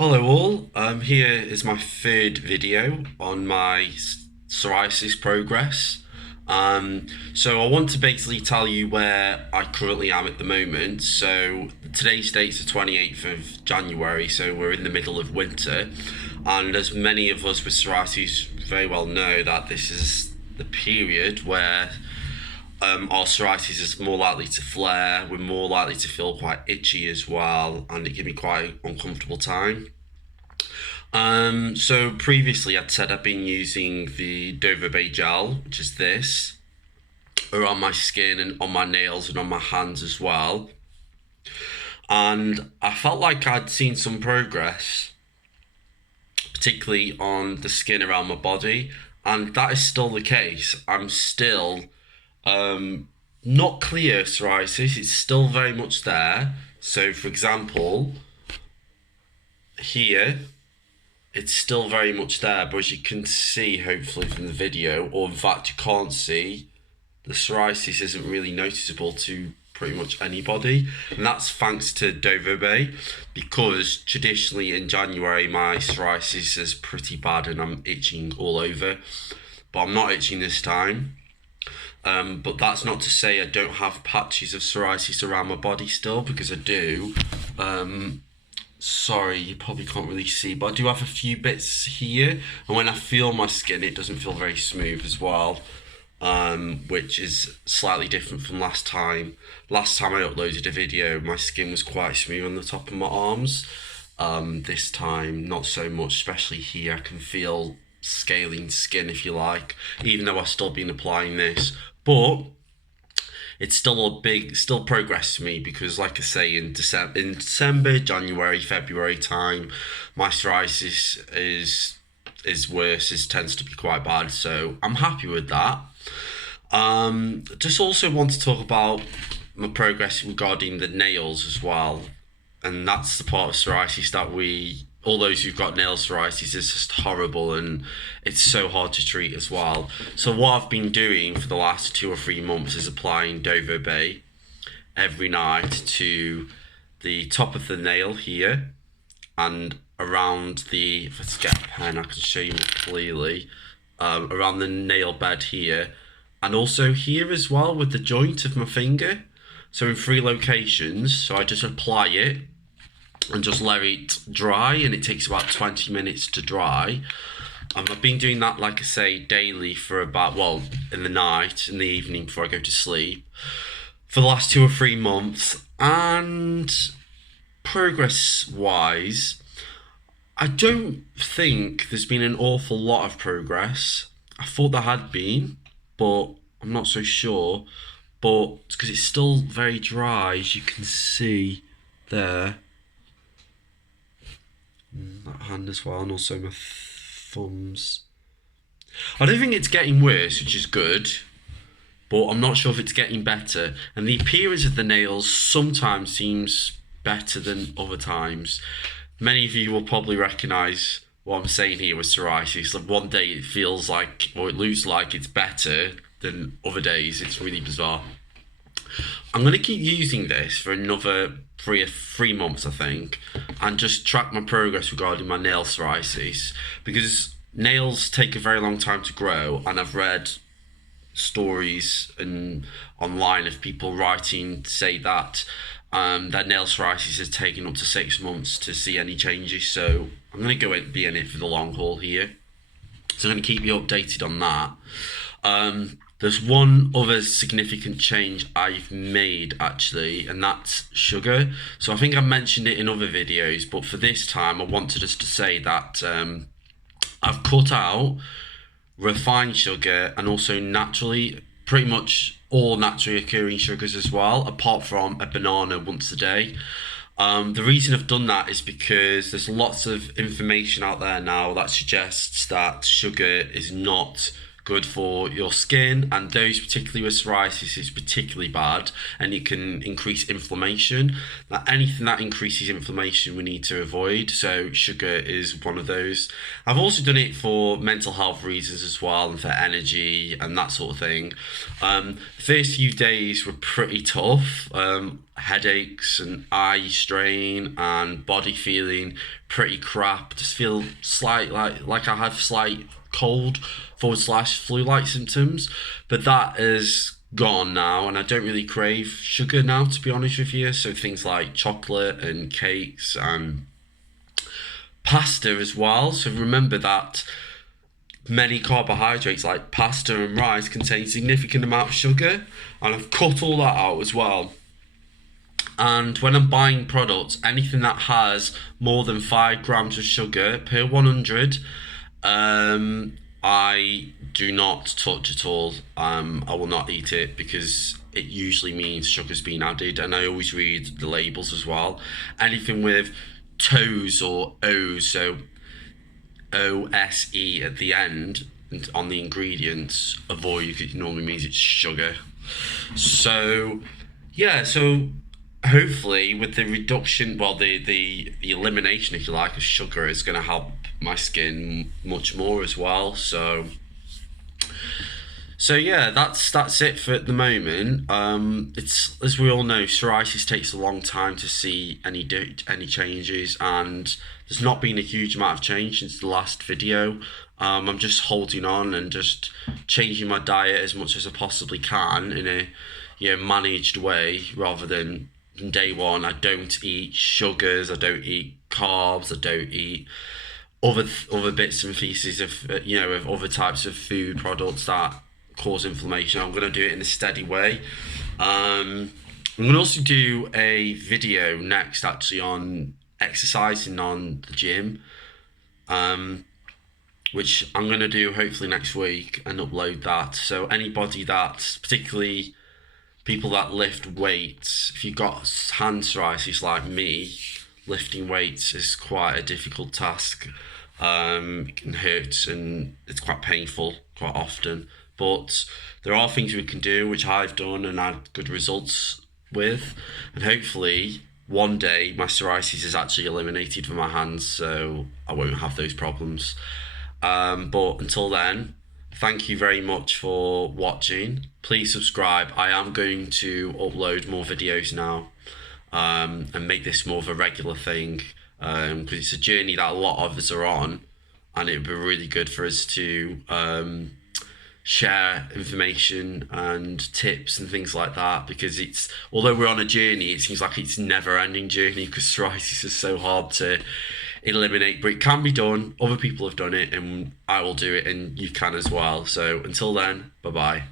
Hello all, here is my third video on my psoriasis progress. So I want to basically tell you where I currently am at the moment. So today's date's the 28th of January, so we're in the middle of winter. And as many of us with psoriasis very well know, that this is the period where our psoriasis is more likely to flare, we're more likely to feel quite itchy as well, and it can be quite an uncomfortable time. So previously I'd said I've been using the Dovobet gel, which is this, around my skin and on my nails and on my hands as well. And I felt like I'd seen some progress, particularly on the skin around my body, and that is still the case. I'm still not clear psoriasis, it's still very much there. So for example, here it's still very much there, but as you can see hopefully from the video, or in fact you can't see, the psoriasis isn't really noticeable to pretty much anybody, and that's thanks to Dovobet, because traditionally in January my psoriasis is pretty bad and I'm itching all over, but I'm not itching this time. But that's not to say I don't have patches of psoriasis around my body still, because I do. Sorry, you probably can't really see, but I do have a few bits here, and when I feel my skin, it doesn't feel very smooth as well, which is slightly different from last time. Last time I uploaded a video, my skin was quite smooth on the top of my arms. This time, not so much, especially here. I can feel scaling skin, if you like, even though I've still been applying this, but it's still progress to me, because like I say, in December, January, February time, my psoriasis is worse, it tends to be quite bad, so I'm happy with that. Just also want to talk about my progress regarding the nails as well, and that's the part of psoriasis that all those who've got nail psoriasis, is just horrible, and it's so hard to treat as well. So what I've been doing for the last 2 or 3 months is applying Dovobet every night to the top of the nail here, and around the, if I get a pen I can show you more clearly, around the nail bed here, and also here as well with the joint of my finger. So in 3 locations, so I just apply it and just let it dry, and it takes about 20 minutes to dry. I've been doing that, like I say, daily for about, well, in the night, in the evening before I go to sleep, for the last 2 or 3 months. And progress wise, I don't think there's been an awful lot of progress. I thought there had been, but I'm not so sure. But it's because it's still very dry, as you can see there. That hand as well, and also my thumbs. I don't think it's getting worse, which is good, but I'm not sure if it's getting better. And the appearance of the nails sometimes seems better than other times. Many of you will probably recognise what I'm saying here with psoriasis. Like, one day it feels like, or it looks like it's better than other days. It's really bizarre. I'm going to keep using this for another 3 months, I think, and just track my progress regarding my nail psoriasis, because nails take a very long time to grow, and I've read stories and online of people writing to say that their nail psoriasis has taken up to 6 months to see any changes. So I'm going to be in it for the long haul here, so I'm going to keep you updated on that. There's one other significant change I've made, actually, and that's sugar. So I think I mentioned it in other videos, but for this time I wanted just to say that I've cut out refined sugar, and also pretty much all naturally occurring sugars as well, apart from a banana once a day. The reason I've done that is because there's lots of information out there now that suggests that sugar is not good for your skin, and those particularly with psoriasis is particularly bad, and it can increase inflammation. Now, anything that increases inflammation we need to avoid, so sugar is one of those. I've also done it for mental health reasons as well, and for energy and that sort of thing. The first few days were pretty tough. headaches and eye strain and body feeling pretty crap. Just feel like I have slight cold forward slash flu-like symptoms, but that is gone now, and I don't really crave sugar now, to be honest with you. So things like chocolate and cakes and pasta as well. So remember that many carbohydrates like pasta and rice contain significant amount of sugar, and I've cut all that out as well. And when I'm buying products, anything that has more than 5 grams of sugar per 100, I do not touch at all. I will not eat it because it usually means sugar's been added, and I always read the labels as well. Anything with toes or O's, so OSE at the end on the ingredients, avoid, because it normally means it's sugar. So yeah, so hopefully with the reduction, well, the elimination, if you like, of sugar is going to help my skin much more as well. So yeah, that's it for at the moment. It's, as we all know, psoriasis takes a long time to see any changes, and there's not been a huge amount of change since the last video. I'm just holding on and just changing my diet as much as I possibly can in a managed way, rather than from day one. I don't eat sugars, I don't eat carbs, I don't eat other bits and pieces of of other types of food products that cause inflammation. I'm going to do it in a steady way. I'm going to also do a video next actually on exercising on the gym, which I'm going to do hopefully next week and upload that. So anybody that, particularly people that lift weights, if you've got hand psoriasis like me, lifting weights is quite a difficult task. It can hurt and it's quite painful quite often. But there are things we can do, which I've done and had good results with. And hopefully one day my psoriasis is actually eliminated from my hands, so I won't have those problems. But until then, thank you very much for watching. Please subscribe. I am going to upload more videos now, and make this more of a regular thing, because it's a journey that a lot of us are on, and it would be really good for us to share information and tips and things like that, because it's, although we're on a journey, it seems like it's a never-ending journey, because psoriasis is so hard to eliminate, but it can be done. Other people have done it, and I will do it, and you can as well. So until then, bye bye.